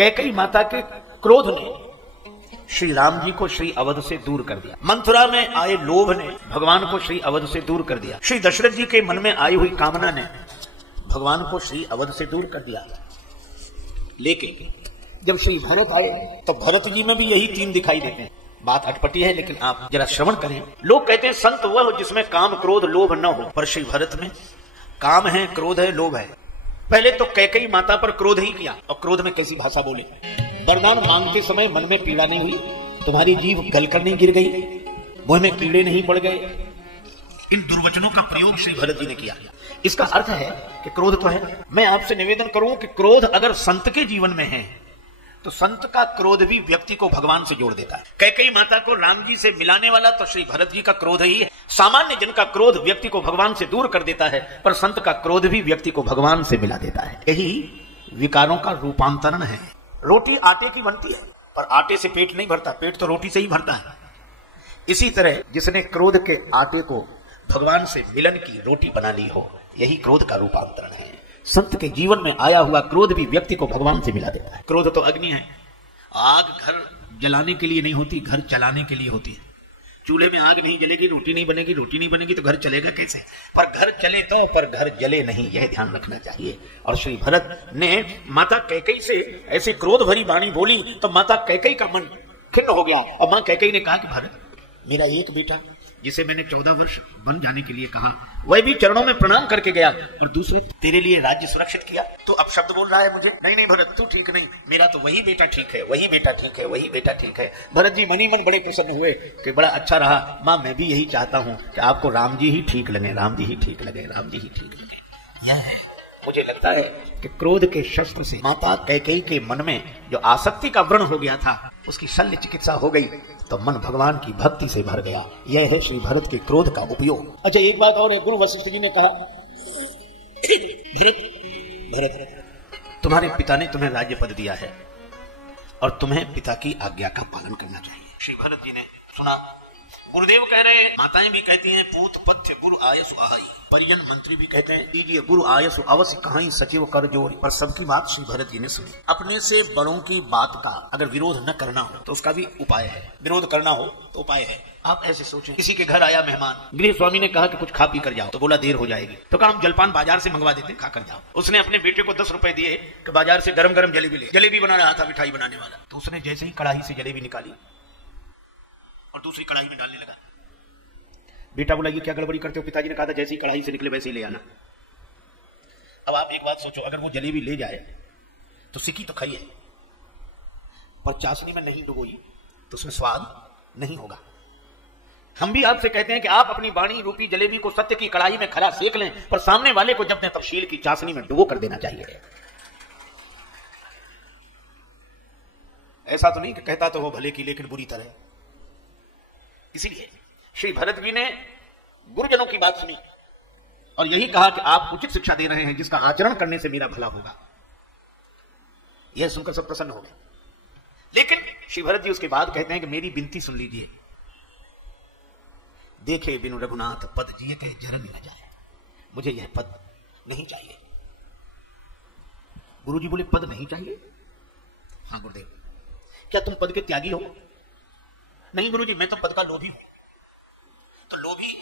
कैकेयी माता के क्रोध ने श्री राम जी को श्री अवध से दूर कर दिया। मथुरा में आए लोभ ने भगवान को श्री अवध से दूर कर दिया। श्री दशरथ जी के मन में आई हुई कामना ने भगवान को श्री अवध से दूर कर दिया। लेकिन जब श्री भरत आए तो भरत जी में भी यही तीन दिखाई देते हैं। बात अटपटी है लेकिन आप जरा श्रवण करें। लोग कहते हैं संत वह हो जिसमें काम क्रोध लोभ न हो, पर श्री भरत में काम है, क्रोध है, लोभ है। पहले तो कैकेयी माता पर क्रोध ही किया, और क्रोध में कैसी भाषा बोले। वरदान मांगते समय मन में पीड़ा नहीं हुई, तुम्हारी जीभ गलकर नहीं गिर गई, मुंह में कीड़े नहीं पड़ गए। इन दुर्वचनों का प्रयोग श्री भरत जी ने किया। इसका अर्थ है कि क्रोध तो है। मैं आपसे निवेदन करूं कि क्रोध अगर संत के जीवन में है तो संत का क्रोध भी व्यक्ति को भगवान से जोड़ देता है। कैकेयी माता को राम जी से मिलाने वाला तो श्री भरत जी का क्रोध ही है। सामान्य जन का क्रोध व्यक्ति को भगवान से दूर कर देता है, पर संत का क्रोध भी व्यक्ति को भगवान से मिला देता है। यही विकारों का रूपांतरण है। रोटी आटे की बनती है, पर आटे से पेट नहीं भरता, पेट तो रोटी से ही भरता है। इसी तरह जिसने क्रोध के आटे को भगवान से मिलन की रोटी बना ली हो, यही क्रोध का रूपांतरण है। संत के जीवन में आया हुआ क्रोध भी व्यक्ति को भगवान से मिला देता है। क्रोध तो अग्नि है। आग घर जलाने के लिए नहीं होती, घर चलाने के लिए होती है। चूल्हे में आग नहीं जलेगी, रोटी नहीं बनेगी, रोटी नहीं बनेगी तो घर चलेगा कैसे? पर घर चले तो, पर घर जले नहीं, यह ध्यान रखना चाहिए। और श्री भरत ने माता कैकेयी से ऐसी क्रोध भरी वाणी बोली तो माता कैकेयी का मन खिन्न हो गया। और मां कैकेयी ने कहा कि भरत, मेरा एक बेटा जिसे मैंने 14 वर्ष बन जाने के लिए कहा, वह भी चरणों में प्रणाम करके गया, और दूसरे तेरे लिए राज्य सुरक्षित किया। तो अब शब्द बोल रहा है मुझे, नहीं नहीं भरत तू ठीक नहीं, मेरा तो वही बेटा ठीक है, वही बेटा ठीक है, वही बेटा ठीक है। भरत जी मनी मन बड़े प्रसन्न हुए कि बड़ा अच्छा रहा। मां मैं भी यही चाहता हूं कि आपको राम जी ही ठीक लगे, राम जी ही ठीक लगे, राम जी ही ठीक लगे। मुझे लगता है कि क्रोध के शस्त्र से माता कैकेयी के मन में जो आसक्ति का व्रण हो गया था, उसकी शल्य चिकित्सा हो गई, तो मन भगवान की भक्ति से भर गया। यह है श्री भरत के क्रोध का उपयोग। अच्छा एक बात और है, गुरु वशिष्ठ जी ने कहा, भरत तुम्हारे पिता ने तुम्हें राज्य पद दिया है और तुम्हें पिता की आज्ञा का पालन करना चाहिए। श्री भरत जी ने सुना। गुरुदेव कह रहे हैं, माताएं भी कहती हैं पूत पथ्य गुरु आयसु आहाई, परिजन मंत्री भी कहते हैं दीजिए गुरु आयसु अवश्य कहाई सचिव कर जोड़। पर सबकी बात श्री भरत जी ने सुनी। अपने से बड़ों की बात का अगर विरोध न करना हो तो उसका भी उपाय है, विरोध करना हो तो उपाय है। आप ऐसे सोचें, किसी के घर आया मेहमान, गृह स्वामी ने कहा कि कुछ खा पी कर जाओ, तो बोला देर हो जाएगी, तो कहा हम जलपान बाजार से मंगवा देते, खा कर जाओ। उसने अपने बेटे को 10 रुपए दिए कि बाजार से गरम गरम जलेबी ले। जलेबी बना रहा था मिठाई बनाने वाला, तो उसने जैसे ही कड़ाही से जलेबी निकाली और दूसरी कड़ाही में डालने लगा। बेटा बोला ये क्या गड़बड़ी करते हो? पिताजी ने कहा था जैसे ही कढ़ाई से निकले वैसे ही ले आना। अब आप एक बात सोचो, अगर वो जलेबी ले जाए तो सिकी तो खाई है, पर चाशनी में नहीं डुबोई तो उसमें स्वाद नहीं होगा। हम भी आपसे कहते हैं कि आप अपनी वाणी रूपी जलेबी को सत्य की कढ़ाई में खरा सेक लें, पर सामने वाले को जब तफसील की चाशनी में डुबो कर देना चाहिए। ऐसा तो नहीं कि कहता तो हो भले की लेकिन बुरी तरह। इसीलिए श्री भरत जी ने गुरुजनों की बात सुनी और यही कहा कि आप उचित शिक्षा दे रहे हैं जिसका आचरण करने से मेरा भला होगा। यह सुनकर सब प्रसन्न हो गए। लेकिन श्री भरत जी उसके बाद कहते हैं कि मेरी विनती सुन लीजिए, देखे बिनु रघुनाथ पद जिए के जरन न जाए, मुझे यह पद नहीं चाहिए। गुरु जी बोले पद नहीं चाहिए? हाँ गुरुदेव। क्या तुम पद के त्यागी हो? नहीं गुरु जी, मैं तो पद का लोभी हूं। तो लोभी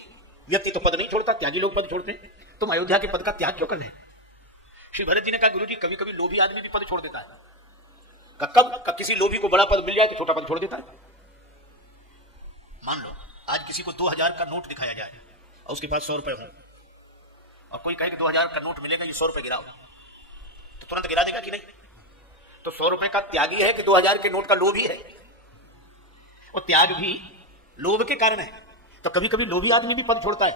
व्यक्ति तो पद नहीं छोड़ता, त्यागी लोग पद छोड़ते हैं। तुम अयोध्या के पद का त्याग क्यों कर रहे हैं? श्री भरत जी ने कहा गुरु जी कभी कभी लोभी आदमी भी पद छोड़ देता है। कब किसी लोभी को बड़ा पद मिल जाए तो छोटा पद छोड़ देता है। मान लो आज किसी को 2000 का नोट दिखाया जाए और उसके पास 100 रुपए हो और कोई कहे कि 2000 का नोट मिलेगा, ये 100 रुपए गिराओ, तो तुरंत गिरा देगा कि नहीं? तो 100 रुपए का त्यागी है कि 2000 के नोट का लोभी है? और त्याग भी लोभ के कारण है। तो कभी कभी लोभी आदमी भी पद छोड़ता है।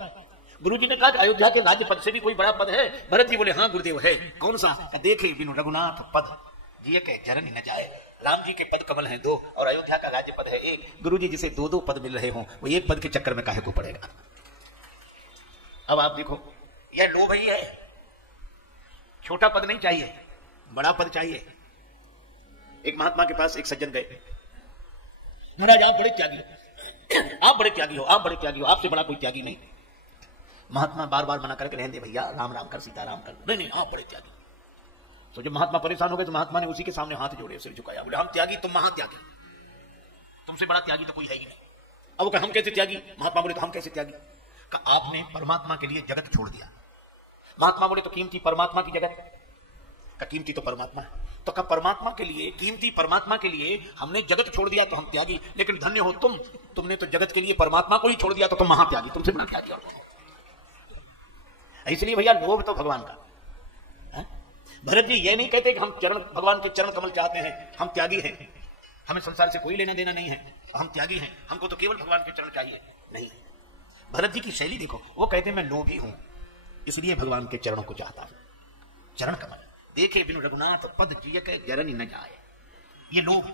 गुरुजी ने कहा अयोध्या के राज्य पद से भी कोई बड़ा पद है? भरत जी बोले हाँ गुरुदेव है। कौन सा? देखे बिनु रघुनाथ पद जिए के जरन न जाए। राम जी के पद कमल हैं 2 और अयोध्या का राज्य पद है 1। गुरुजी जिसे 2-2 पद मिल रहे हों वो एक पद के चक्कर में काहे को पड़ेगा? अब आप देखो, यह लोभ ही है। छोटा पद नहीं चाहिए, बड़ा पद चाहिए। एक महात्मा के पास एक सज्जन गए, महाराज आप बड़े त्यागी, आप बड़े त्यागी हो, आप बड़े त्यागी हो, आपसे बड़ा कोई त्यागी नहीं। महात्मा बार बार मना करके रहने दे, भैया राम राम कर, सीता राम कर। नहीं आप बड़े त्यागी। तो जब महात्मा परेशान हो गए तो महात्मा ने उसी के सामने हाथ जोड़े, सिर झुकाया, बोले हम त्यागी, तुम महात्यागी, तुमसे बड़ा त्यागी तो कोई है ही नहीं। अब वो कहा हम कैसे त्यागी? महात्मा बोले तो हम कैसे त्यागी? कहा आपने परमात्मा के लिए जगत छोड़ दिया। महात्मा बोले तो कीमती परमात्मा की जगत? का कीमती तो परमात्मा है। तो कहा परमात्मा के लिए, कीमती परमात्मा के लिए हमने जगत छोड़ दिया तो हम त्यागी, लेकिन धन्य हो तुम, तुमने तो जगत के लिए परमात्मा को ही छोड़ दिया तो तुम महात्यागी, तुमसे बड़ा त्यागी। इसलिए भैया लोभ तो भगवान का है। भरत जी ये नहीं कहते कि हम चरण, भगवान के चरण कमल चाहते हैं, हम त्यागी हैं, हमें संसार से कोई लेना देना नहीं है, हम त्यागी हैं, हमको तो केवल भगवान के चरण चाहिए। नहीं, भरत जी की शैली देखो, वो कहते हैं मैं लोभी हूं इसलिए भगवान के चरणों को चाहता हूं। चरण कमल देखे बिनु रघुनाथ पद जिय के जरनी न जाए, ये लोभ।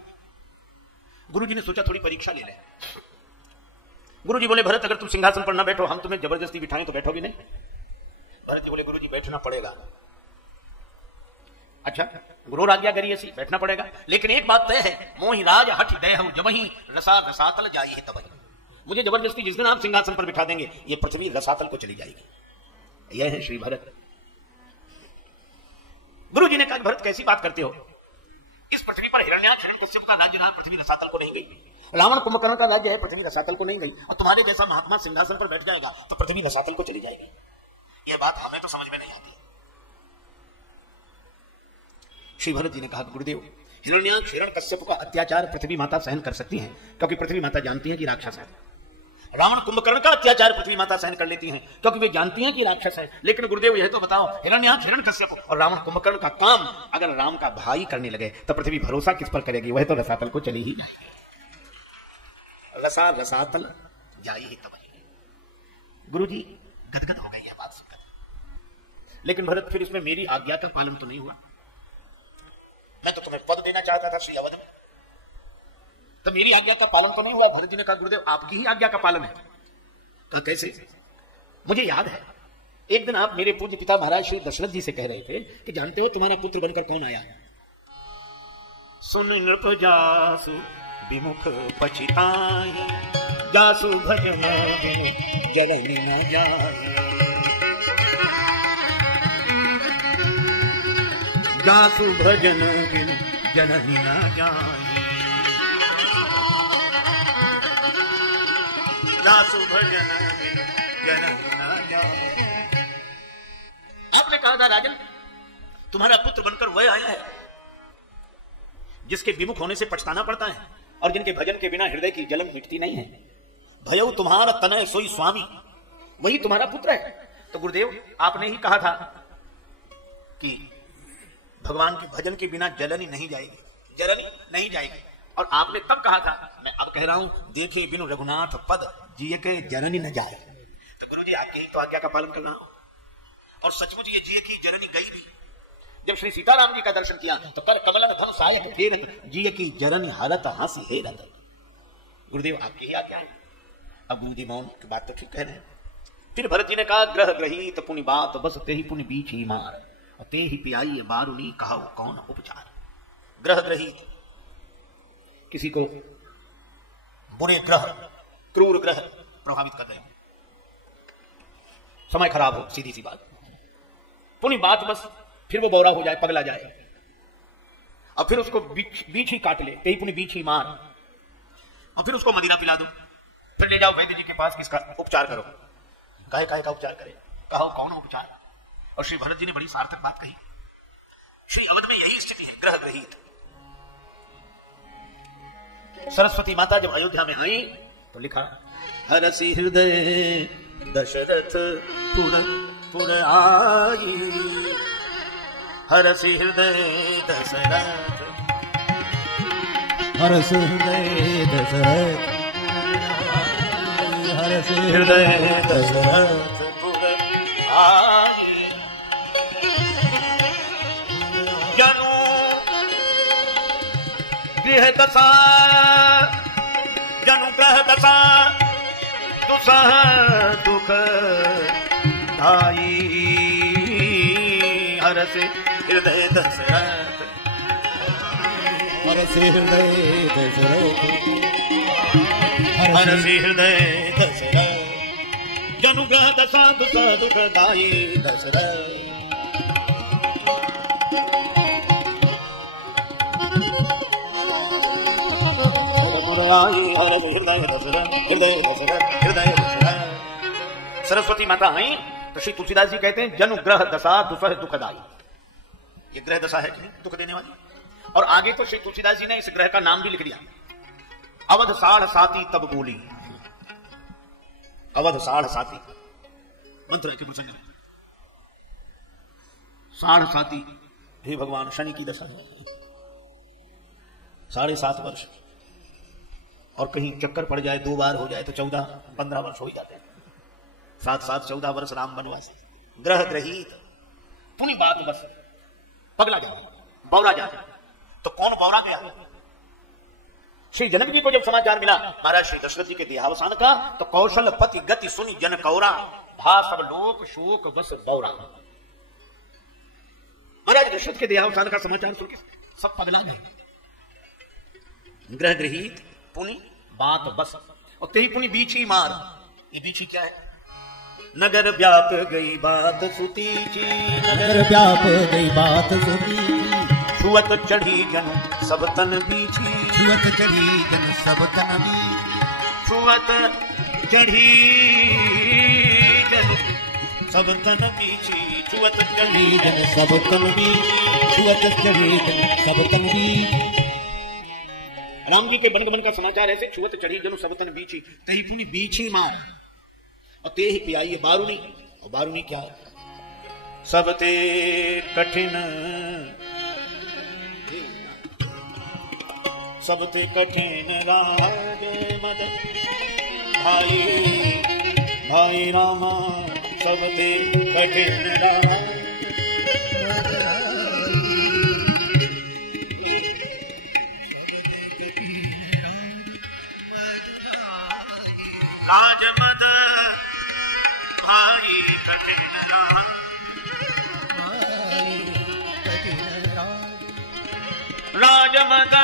गुरु जी ने सोचा थोड़ी परीक्षा ले लें। गुरु जी बोले भरत अगर तुम सिंहासन पर ना बैठो, हम तुम्हें जबरदस्ती बिठाएं तो बैठोगे नहीं? भरत जी बोले गुरु जी बैठना पड़ेगा। अच्छा गुरु आज्ञा करिए, सी बैठना पड़ेगा, लेकिन एक बात तय है, मोहि राज हठ देहु जबहि रसा रसातल जाई है तबहि। मुझे जबरदस्ती जिस दिन आप सिंहासन पर बिठा देंगे ये पृथ्वी रसातल को चली जाएगी। यह है श्री भरत। गुरु जी ने कहा भरत कैसी बात करते हो, इस पृथ्वी पर हिरण्याक्ष का राज्य रहा, पृथ्वी रसातल को नहीं गई, रावण कुंभकर्ण का राज्य है, पृथ्वी रसातल को नहीं गई, और तुम्हारे जैसा महात्मा सिंहासन पर बैठ जाएगा तो पृथ्वी रसातल को चली जाएगी। यह बात हमें तो समझ में नहीं आती। श्री भरत जी ने कहा गुरुदेव हिरण्याक्ष हिरण्यकश्यप का अत्याचार पृथ्वी माता सहन कर सकती है, क्योंकि पृथ्वी माता जानती है कि राक्षस है। रावण कुंभकर्ण का अत्याचार पृथ्वी माता सहन कर लेती हैं, क्योंकि वे जानती हैं कि राक्षस है। लेकिन गुरुदेव यह तो बताओ, हिरण्याक्ष हिरण्यकश्यप और रावण कुंभकर्ण का काम अगर राम का भाई करने लगे तो पृथ्वी भरोसा किस पर करेगी? वह तो रसातल को चली ही जाएगी। रसा रसातल जाई ही तब। गुरु जी गदगद हो गई है बात सुनकर। लेकिन भरत फिर इसमें मेरी आज्ञा का पालन तो नहीं हुआ। मैं तो तुम्हें पद देना चाहता था श्री अवध में, तो मेरी आज्ञा का पालन तो नहीं हुआ। भरत जी ने कहा गुरुदेव आपकी ही आज्ञा का पालन है। तो कैसे? मुझे याद है एक दिन आप मेरे पूज्य पिता महाराज श्री दशरथ जी से कह रहे थे कि जानते हो तुम्हारा पुत्र बनकर कौन आया? सुन नृप जासु विमुख पछिताई, जासु भजन जरनी न जाए, जासु भजन जननी न जाए, जासु भजन जननी न जाए। आपने कहा था राजन तुम्हारा पुत्र बनकर वह आया है जिसके विमुख होने से पछताना पड़ता है और जिनके भजन के बिना हृदय की जलन मिटती नहीं है। भयउ तुम्हारा तनय सोई स्वामी, वही तुम्हारा पुत्र है। तो गुरुदेव आपने ही कहा था कि भगवान के भजन के बिना जलन ही नहीं जाएगी, जलन नहीं जाएगी। और आपने तब कहा था, मैं अब कह रहा हूं, देखे बिनु रघुनाथ पद जिए के जननी न जाए। तो गुरु जी आपकी तो आज्ञा का पालन करना हो। और सचमुच ये जिए की जननी गई भी। जब श्री सीताराम जी का दर्शन किया तो कर कमलन धन सहायक फेरत जिए की जननी हरत हासी हेरत। गुरुदेव आपकी ही आज्ञा है। अब गुरुदेव मौन की बात तो ठीक कह रहे हैं। फिर भरत जी ने कहा ग्रह ग्रहित पुनि बात बस ते ही पुनि बीच ही मार, ते ही पियाई बारुनी कहा कौन उपचार। ग्रह ग्रहित किसी को बुरे ग्रह, क्रूर ग्रह प्रभावित कर रहे हो, समय खराब हो, सीधी सी बात। पुनि बात बस, फिर वो बौरा हो जाए, पगला जाए, और फिर उसको बीच ही काट ले, ते ही पुनि बीच ही मार, और फिर उसको मदिरा पिला दो, फिर ले जाओ वैद्य जी के पास, किसका उपचार करो। काहे का उपचार करे, कहो कौन उपचार। और श्री भरत जी ने बड़ी सार्थक बात कही। श्री अवध में यही स्थिति है, ग्रह ग्रहित। सरस्वती माता जब अयोध्या में आई तो लिखा हरसि हृदय दशरथ पुर आई, हरसि हृदय दशरथ, हरसि हृदय दशरथ, हरसि हृदय दशरथ पुर आई। जनु गृह दशा, जनु ग्रह दशा दुसह दुख धाई, हरसि हृदय दशरथ, हरसि हृदय दशरथ, हरसि हृदय दशरथ, जनु ग्रह दशा दुसह दुख धाई दशरथ। आई हृदय दशरथ हृदय दशरथ हृदय दशरथ। सरस्वती माता आई तो श्री तुलसीदास जी कहते हैं जनु ग्रह दशा दुसह दुखदाई। ये ग्रह दशा है कि नहीं, दुख देने वाली। और आगे तो श्री तुलसीदास जी ने इस ग्रह का नाम भी लिख दिया, अवध साढ़ साती तब बोली। अवध साढ़ साती मंत्र के प्रसंग में साढ़ साती, हे भगवान शनि की दशा है 7.5 वर्ष, और कहीं चक्कर पड़ जाए 2 बार हो जाए तो 14-15 वर्ष हो ही जाते हैं। 7-7 14 वर्ष राम वनवास। ग्रह ग्रहीत पुनि बात बस पगला गया, बौरा जाता। तो कौन बौरा गया? श्री जनक जी को जब समाचार मिला महाराज श्री दशरथ जी के देहावसान का, तो कौशल पति गति सुनी जन कौरा, भा सब लोक शोक बस बौरा। महाराज दशरथ के देहावसान का समाचार सुन के सब पगला गए। ग्रह गृहीत पुनि बात बस, और तेही पुनि बीछी मार। ये बीछी क्या है? नगर व्याप गई बात सुती जी, नगर व्याप गई बात सुती, छुअत चढ़ी जन सब तन बीछी, छुअत चढ़ी जन सब तन बीछी, छुअत चढ़ी जन सब तन बीछी, छुअत चढ़ी जन सब तन बीछी, छुअत चढ़ी जन सब तन बीछी। राम जी के बनगमन का समाचार ऐसे, छुअत चढ़ी जन सब तन बीछी, तही पुनि बीछी मार, और ते ही पियाई बारूनी। और बारूनी क्या है? सब ते कठिन, सब ते कठिन राज मद भाई, भाई रामा सब ते कठिन राज, राज मद भाई कठिन राज, राज मद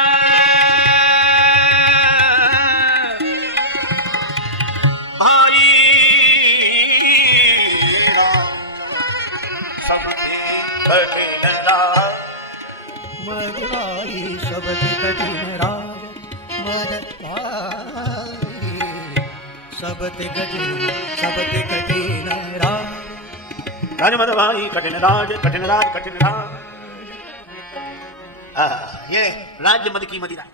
भाई सब कठिन राज, मदभाई सब कठिन राज, मदभाई सब कठिन राज, राज मद भाई कठिन राज, कठिन राज कठिन राज। ये राज्य मद की मदिरा।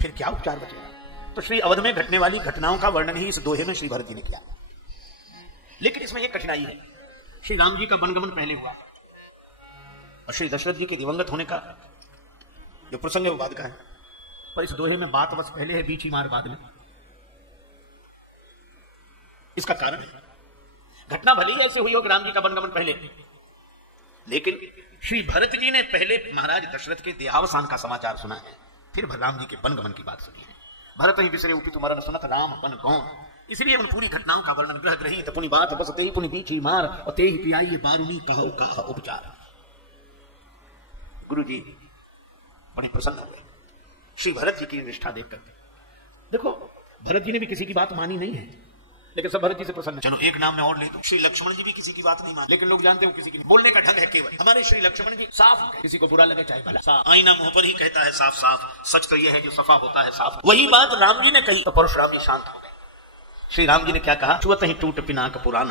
फिर क्या उपचार बचेगा? तो श्री अवध में घटने वाली घटनाओं का वर्णन ही इस दोहे में श्री भरत जी ने किया। लेकिन इसमें एक कठिनाई है, श्री राम जी का वनगमन पहले हुआ और श्री दशरथ जी के दिवंगत होने का जो प्रसंग है वो बाद का है, पर इस दोहे में बात बस पहले है, बीच ही मार बाद में। इसका कारण है, घटना भली ऐसे हुई हो कि राम जी का वनगमन पहले, लेकिन श्री भरत जी ने पहले महाराज दशरथ के देहावसान का समाचार सुना है, फिर राम जी के वनगमन की बात सुनी है। भरत ही बिसरे उपी तुम्हारा सुनत राम वन गौन, इसलिए उन पूरी घटनाओं का वर्णन ग्रह ग्रही पुनि बात बस तेही पुनि बीछी मार, और तेही पियाई बारूनी कहो कहा उपचार। गुरु जी बड़े प्रसन्न हुए श्री भरत जी की निष्ठा देखकर। देखो भरत जी ने भी किसी की बात मानी नहीं है, लेकिन सब भरत जी से प्रसन्न। चलो एक नाम में और ले दो, श्री लक्ष्मण जी भी किसी की बात नहीं मानते, लेकिन लोग जानते हो किसी की नहीं। बोलने का ढंग है केवल। हमारे श्री लक्ष्मण जी साफ, किसी को बुरा लगे चाहे भला, आईना मुंह पर ही कहता है साफ साफ, सच तो यह है जो सफा होता है साफ। वही बात राम जी ने कही तो परशुराम जी शांत हो गए। श्री राम जी ने क्या कहा? छुअत ही टूट पिनाक पुराना,